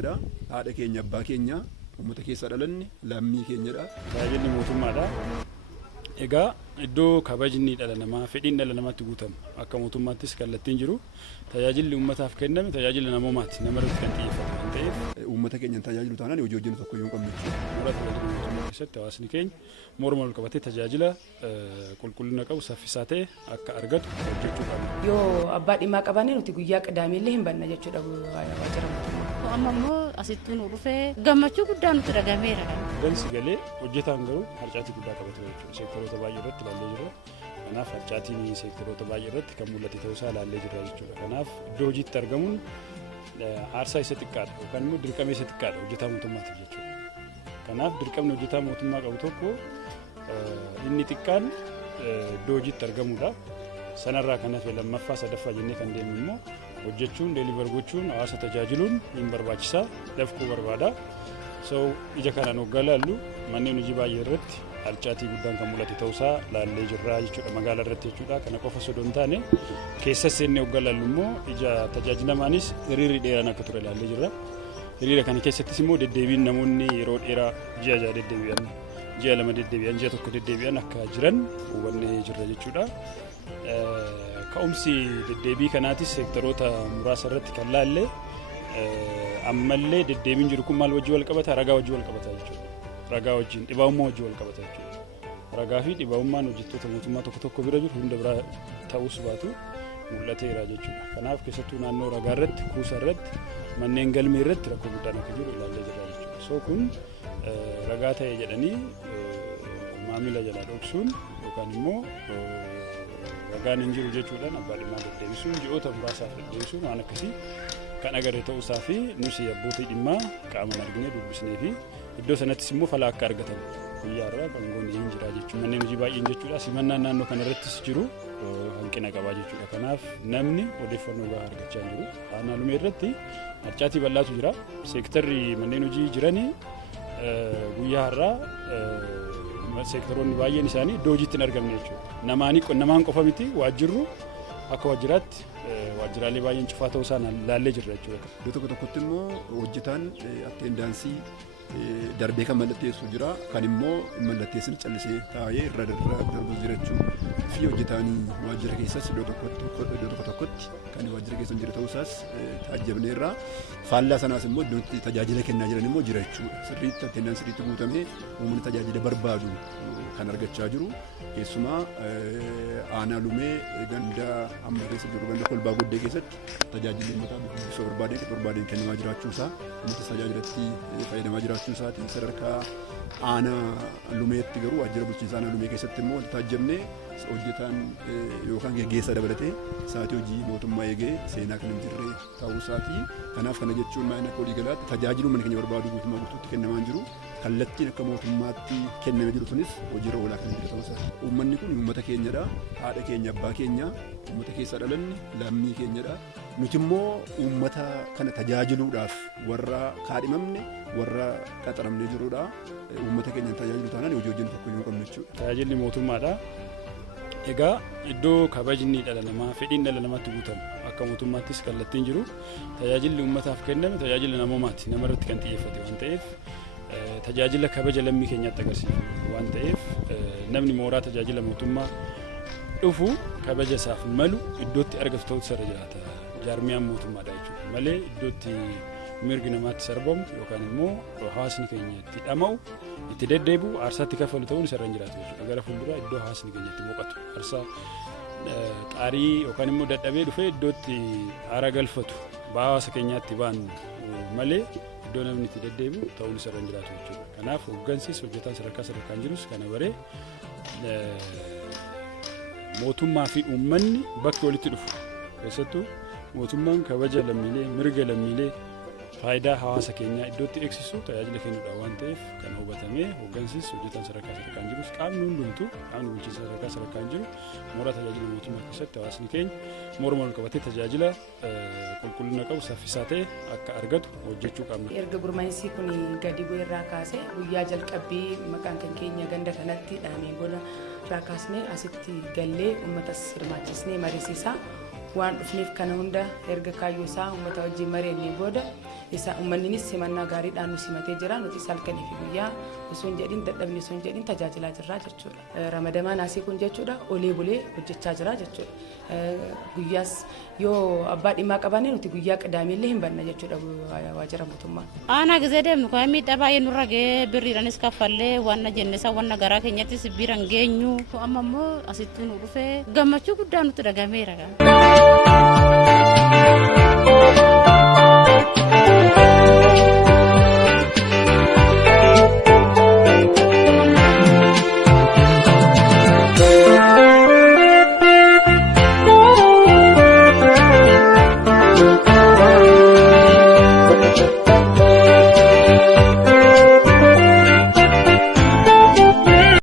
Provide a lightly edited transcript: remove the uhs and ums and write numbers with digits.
keenyadha. Haadha keenya abbaa keenya uummata keessa dhalanne lammii keenyadha. Tajaajilli mootummaadha. Egaa iddoo kabajni dhala namaa fedhiin dhala namaatti guutamu akka mootummaattis kallattiin jiru tajaajilli uummataaf kenname tajaajila namoomaati namarratti kan xiyyeeffatu waan ta'eef uummata keenya tajaajilu taanaan hojii hojjennu tokko yoo hin qabne mooraa tajaajila mootummaa keessatti hawaasni keenya morma ol qabatee tajaajila qulqullina qabu saffisaa ta'e akka argatu hojjechuu qabna. Yoo abbaa dhimmaa qabaanne nuti guyyaa qidaameellee hin banna jechuudha waajjira mootummaa. Amma immoo asitti nu dhufee gammachuu guddaa nutti dhagameera. Gansi galee hojjetaan garuu harcaatii guddaa qabatu jechuudha. Seektaroota baay'ee irratti ilaallee jirra. Kanaaf harcaatiin seektaroota baay'ee irratti kan mul'ate ta'uusaa ilaallee jirra jechuudha. Kanaaf iddoo hojiitti argamuun aarsaa isa xiqqaadha yookaan immoo dirqama isa xiqqaadha hojjetaa mootummaatiif jechuudha. Kanaaf dirqamni hojjetaa mootummaa qabu tokko inni xiqqaan iddoo hojiitti argamuudha. Sanarraa kan hafe lammaffaa sadaffaa jennee kan deemnu immoo hojjechuun deeliver gochuun hawaasa tajaajiluun hin barbaachisaa dafquu barbaada. Ija kanaan hoggaa laallu manneen hojii baay'ee irratti harcaatii guddaan kan mul'ate ta'uusaa laallee jirra jechuudha magaalaa irratti jechuudha. Kana qofa osoo hin taane keessa seennee hoggaa laallu immoo ija tajaajilamaanis hiriirri dheeraan akka ture laallee jirra. Hiriira kana keessattis immoo deddeebiin namoonni yeroo dheeraa ji'a jaha deddeebi'an ji'a lama deddeebi'an ji'a tokko deddeebi'an akka jiran hubannee jirra jechuudha. Ka'umsi deddeebii kanaatis seektaroota muraasa irratti kan laalle ammallee deddeebiin jiru kun maal wajjin wal qabata ragaa wajjin wal qabata jechuudha. Ragaa wajjin dhibaa'ummaa wajjin wal qabata jechuudha. Ragaa fi dhibaa'ummaan hojjettoota mootummaa tokko tokko bira jiru hunda biraa ta'us baatu mul'ateera jechuudha. Kanaaf keessattuu naannoo ragaa irratti kuusa irratti manneen galmee irratti rakkoo guddaan akka jiru ilaallee jirra jechuudha. Kun ragaa ta'e jedhanii maamila jalaa dhoksuun yookaan immoo ragaan hin jiru jechuudhaan abbaa dhimmaa deddeebisuun ji'oota muraasaaf deddeebisuun waan akkasii kan agarre ta'uusaa fi nusi abbootii dhimmaa qaamaan arginee dubbisnee fi iddoo sanattis immoo fala akka argatan guyyaa irraa kan goonee hin jira jechuudha. Manneen hojii baay'een jechuudha. Simannaan naannoo kana irrattis jiru hanqina qabaa jechuudha. Kanaaf namni odeeffannoo gahaa argachaa jiru. Aanaa Lumee irratti harcaatii bal'aatu jira. Seektarri manneen hojii jiranii guyyaa irraa seektaroonni baay'een isaanii iddoo hojiitti hin argamne jechuudha. Namaan qofa miti waajjirru akka waajjiraatti waajjiraalee baay'een cufaa ta'uu isaan laallee jirra jechuudha. Iddoo tokko tokkotti immoo hojjetaan attendaansii darbee kan mallatteessu jira. Kan immoo mallatteessin callisee taa'ee irra darbu jirachuu fi hojjetaanii waajjira keessas iddoo tokko tokkotti kan waajjira keessa jiru ta'uusaas taajjabneerra. Faallaa sanaas immoo iddootti tajaajila kennaa jiran immoo jira jechuudha. Sirriitti attendaansii sirriitti guutamee uummanni tajaajila barbaadu kan argachaa jiru. Keessumaa aanaa Lumee ganda amma keessa jiru ganda kolbaa guddee keessatti tajaajilli uummataa bifa barbaadeen kennamaa jiraachuusaa uummata tajaajilatti fayyadamaa jiraachuusaati. Sadarkaa aanaa Lumeetti garuu waajjira bulchiinsa aanaa Lumee keessatti immoo taajjabnee hojjetaan yookaan geggeessaa dabalatee sa'aatii hojii mootummaa eegee seenaa kan hin jirre ta'uusaati. Kanaaf kana jechuun maal akka walii galaatti tajaajiluu mana keenya barbaadu guutummaa guutuutti kennamaa jiru. Kallattiin akka mootummaatti kennamee jiru sunis hojiirra oolaa kan jiru ta'uusaati. Uummanni kun uummata keenyadha. Haadha keenya abbaa keenya uummata keessa dhalanne lammii keenyadha. Nuti immoo uummata kana tajaajiluudhaaf warra kaadhimamne warra qaxaramnee jirudha. Uummata keenya tajaajilu taanaan hojii hojjennu tokko yoo qabnu jechuudha. Tajaajilli mootummaadha. Egaa iddoo kabajni dhala namaa fedhiin dhala namaatti guutamu akka mootummaattis kallattiin jiru tajaajilli uummataaf kenname tajaajila namoomaati namarratti kan xiyyeeffate waan ta'eef tajaajila kabaja lammii keenyaatti agarsiisu waan ta'eef namni mooraa tajaajila mootummaa dhufu kabaja isaaf malu iddootti argatu ta'utu irra jiraata. Jaarmiyaan mootummaadha jechuudha malee iddootti mirgi namaatti sarbamu yookaan immoo hawaasni keenya itti dhama'u itti deddeebi'u aarsaatti kaffalu ta'uun isarra hin jiraatu jechuudha. Gara fuulduraa iddoo hawaasni keenya itti boqotu aarsaa xaarii yookaan immoo dadhabee dhufee iddootti aara galfatu hawaasa keenyaatti baanu malee iddoo namni itti deddeebi'u ta'uun isarra hin jiraatu jechuudha. Kanaaf hooggansis hojjetaan sadarkaan jirus kana baree mootummaa fi uummanni bakki walitti dhufu keessattuu mootummaan kabaja lammiilee mirga lammiilee faayidaa hawaasa keenyaa iddootti eegsisu tajaajila kennuudha waan ta'eef kan hubatamee hooggansis hojjetaan sadarkaan jirus qaamni hundumtuu qaamni bulchiinsa sadarkaan jiru mooraa tajaajila mootummaa keessatti hawaasni keenya morma ol qabatee tajaajila qulqullina qabu saffisaa ta'e akka argatu hojjechuu qabna. Erga gurmaa'insi kun gadi bu'ee irraa kaasee guyyaa jalqabbii maqaan kan keenya ganda kanatti dhaamee gola irraa kaasnee asitti gallee uummatas hirmaachisnee mariisisaa waan dhufneef kana hunda erga kaayyoo isaa uummata wajjin mari'annee booda isa uummanninis simannaa gaariidhaan nu simatee jira nuti salkanii fi guyyaa osoo hin jedhin dadhabni osoo hin jedhin tajaajilaa jirra jechuudha. Ramadamaan asii kun jechuudha olee bulee hojjechaa jira jechuudha. Guyyaas yoo abbaa dhimmaa qabaanne nuti guyyaa qidaameellee hin banna jechuudha waajjira mootummaa. Aanaa gizee deemnu kan miidhaa baay'ee nurra ga'ee birriidhaanis kaffallee waan jennesaa waan garaa keenyattis biran geenyu amma immoo asitti nu dhufee gammachuu guddaa nutti dhagameera.